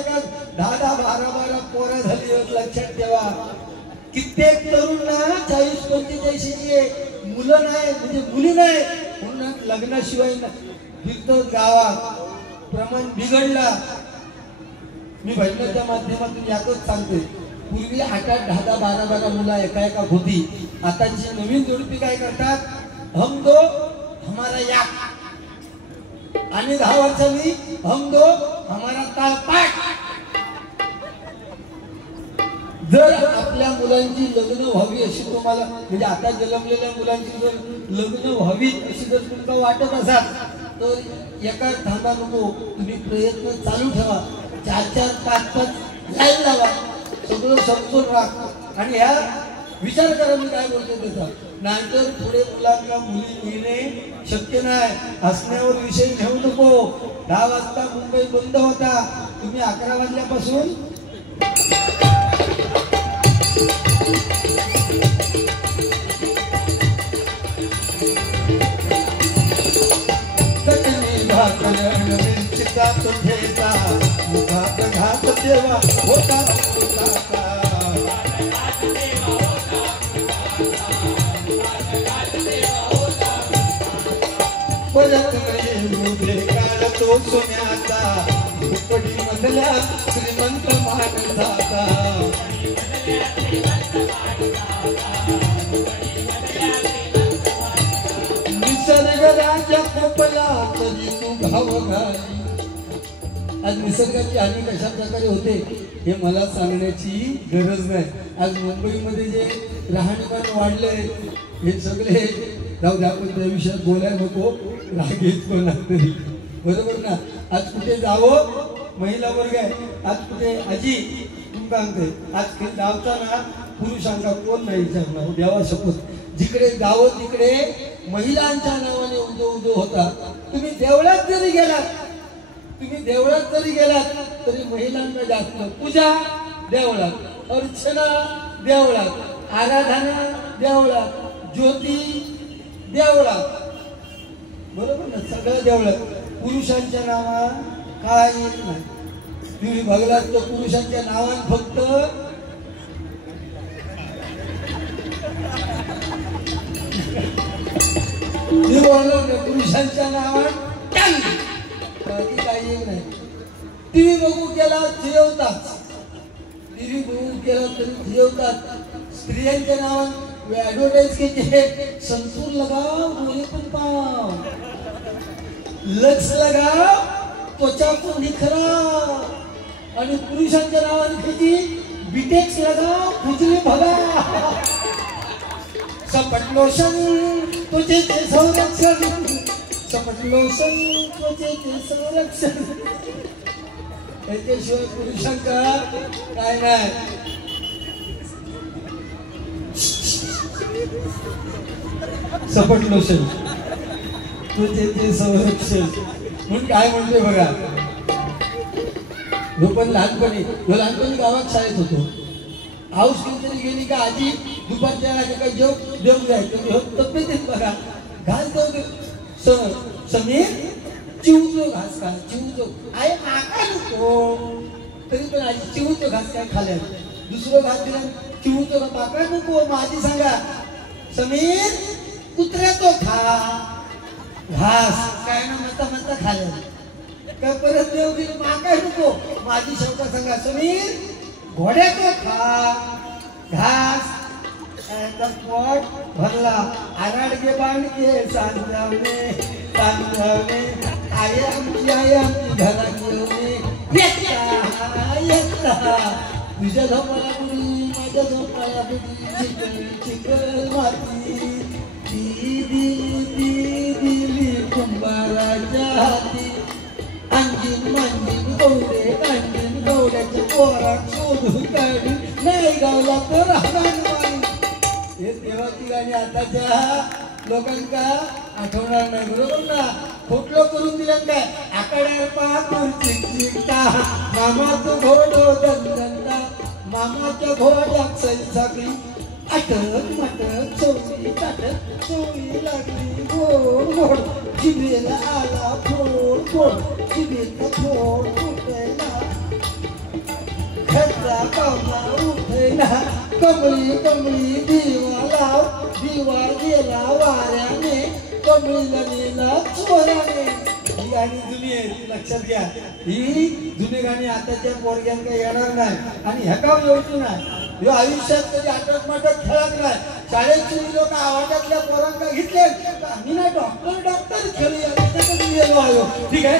10-12 पोरं झाली लक्षात ठेवा। कित्येक तरुण 40-45 मुलं नाही म्हणजे मुली नाही म्हणून लग्नाशिवाय फिरतो गावात प्रमाण बिघडला। मी भजनाच्या माध्यमातून यातच सांगते पूर्वी 8-8, 10-10, 12 मुलं एका होती। आताची नवीन जोडपी काय करतात हम दो हमारा याक आणि 10 वर्षांनी हम दो हमारा ताळपाट। जर आपल्या मुलांची लग्न व्हावी अशी तुम्हाला म्हणजे आता जन्मलेल्या मुलांची जर लग्न व्हावी अशी जर तुम्हाला वाटत असाल तर एका थांबा नको तुम्ही प्रयत्न चालू ठेवा। 4-4, 5-5 लाईन लावा सगळं समजून राहा। आणि ह्या विचार करा मी काय बोलतो त्याचा नाहीतर पुढे मुलांना मुली मिळणे शक्य नाही. हसण्यावर विषय घेऊ नको. 10 वाजता मुंबई बंद होता, तुम्ही 11 वाजल्यापासून घेता मुखात घात देवा होता काळ तो सोन्याचा झोपडी मधल्या श्रीमंत माणसाचा. निसर्गाच्या कोपला तरी तू घाव घाली. आज निसर्गाची हानी कशा प्रकारे होते हे मला सांगण्याची गरज नाही. आज मुंबईमध्ये जे राहणीमान वाढले हे सगळे जाऊ द्या, आपण त्या विषयात बोलायला नको, रागीत पण तरी बरोबर ना. आज कुठे जावं महिला वर्ग आहे, आज कुठे आजी तुमका सांगते, आज जावताना पुरुषांका कोण नाही विचारणार देवा शपथ. जिकडे जावं तिकडे महिलांच्या नावाने उदो होता. तुम्ही देवळात जरी गेलात तरी महिलांना जास्त पूजा देवळात, अर्चना देवळात, आराधना देवळात, ज्योती देवळात, बरोबर ना. सगळं देवळात. पुरुषांच्या नावा काय नाही. तुम्ही बघलात तर पुरुषांच्या नावान फक्त पुरुषांच्या नावात काही नाही. टीव्ही बघू केला जेवतात, टीव्ही बघू केला तरी जेवतात. स्त्रियांच्या नावात ऍडव्हर्टाईज केली, संतूर लगाव डोळे पण पाव, लक्ष लगाव त्वचा पण निखराव. आणि पुरुषांच्या नावाने किती बिटेक्स लगाव खुजली भगा, सपट लोशन त्वचेचे संरक्षण, सपट लोशन त्वचेचे संरक्षण. याच्याशिवाय पुरुषांका काय नाही. सपट लोशन त्वचेचे संरक्षण म्हणून काय म्हणतोय बघा. जो पण लहानपणी गावात शाळेत होतो. हाऊस कितीतरी गेली का आजी दुपारच्या काय जेवण जायचं तब्येतीत बघा घास देऊ समीर चिवचो घास खा, चिवचो आहे माका नको तरी पण आजी चिवचो घास काय खाल्या. दुसरं घास दिला चिवचो का माका नको. माझी सांगा समीर कुत्र्याचो खा घास काय ना म्हणता खाल्या. काय परत देव दिलं माका नको. माझी शब्द सांगा समीर घोड्याचो खा घास. पोट भरला आराडगे बांडगे सांजावणे सांजावणे आई आमची घरात येता तुझ्या झोपाळा बुडी माझ्या झोपाळा बुडी चिकल माती दिली कुंभाराच्या हाती. अंजीन मांजीन गौडे कांजीन गौड्याच्या पोरात शोधून काढून नाही गावला तर हे देवाची गाणी आताच्या लोकांका आठवणार नाही बरोबर ना. फोटलो करून दिलं काय आकड्यावर पाहून चिकचिकता मामाचं घोडो दंदंदा मामाच्या घोड्यात सैसाकली अटक मटक चोरी ताटक चोरी लागली गोड गोड जिभेला आला फोड फोड जिभेचा फोड फुटायला घरचा पावला उठायला. कमळी कमळी दिवा लाव दिवा गेला वाऱ्याने कमळीला नेला चोराने. ही गाणी जुनी आहे लक्षात घ्या. ही जुनी गाणी आताच्या पोरग्यांना येणार नाही आणि ह्याका येऊची नाही. आयुष्यात कधी आटक माटक खेळत नाही. शाळेची लोक आवाजातल्या पोरांना घेतले आम्ही ना डॉक्टर खेळूया आयो. ठीक आहे.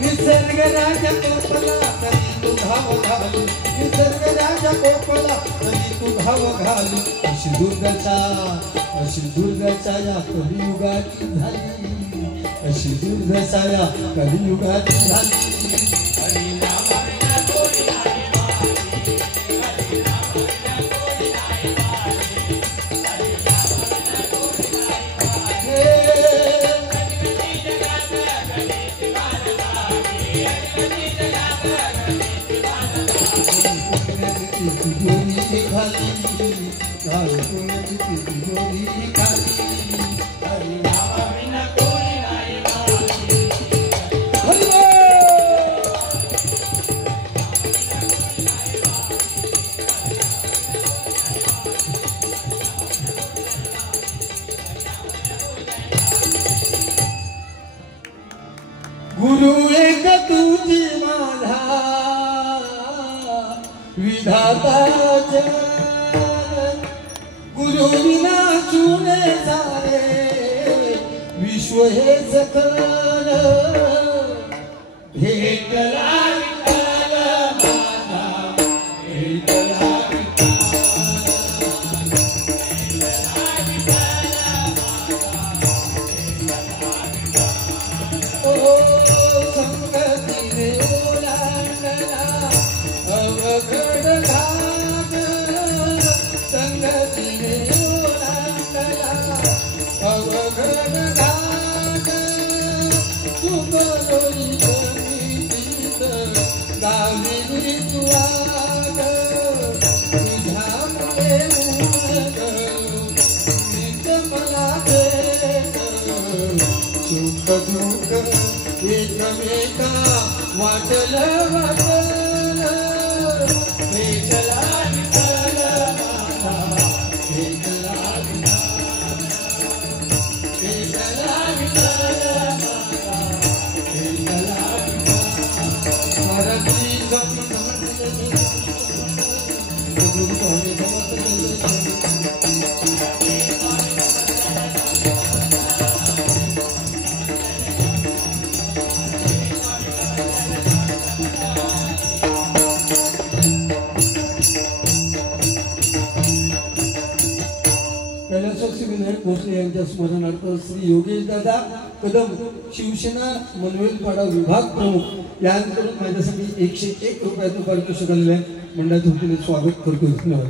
निसर्ग राजा कोपला तरी तू घाव घालू, निसर्ग राजा कोपला तरी तू घाव घालू. अशी दुर्दशा या कलियुगाची झाली, अशी दुर्दशा या कलियुगाची झाली. पुण्याची तिजोरी खाली हरी नावाविना कोणी नाही मारी. गुरु एक तुझी माझा विधाता गुरु विना चुने सारे विश्व हे सकल भेटला विठ्ठल माझा, भेटला ओ संगतीने ओलांडला अवघड घाट संगतीने ओलांडला अवघड घाट तू बरोली कमीत गाविली तू आग तुझ्यामुळे उमग मीच मला भेट सुख दुःख एकमेका वाटल वाटल भेटला विठ्ठल माझा, भेटला भेटला विठ्ठल माझा, भेटला महाराज श्री स्वामी सद्गुरु स्वामी समर्थ कैलासवासी विनायक भोसले यांच्या स्मरणार्थ श्री योगेश दादा कदम शिवसेना मनवेलपाडा विभाग प्रमुख यांकडून माझ्यासाठी 101 रुपयाचं पारितोषिक आलेलं आहे. मंडळाच्या वतीने स्वागत करतो. धन्यवाद.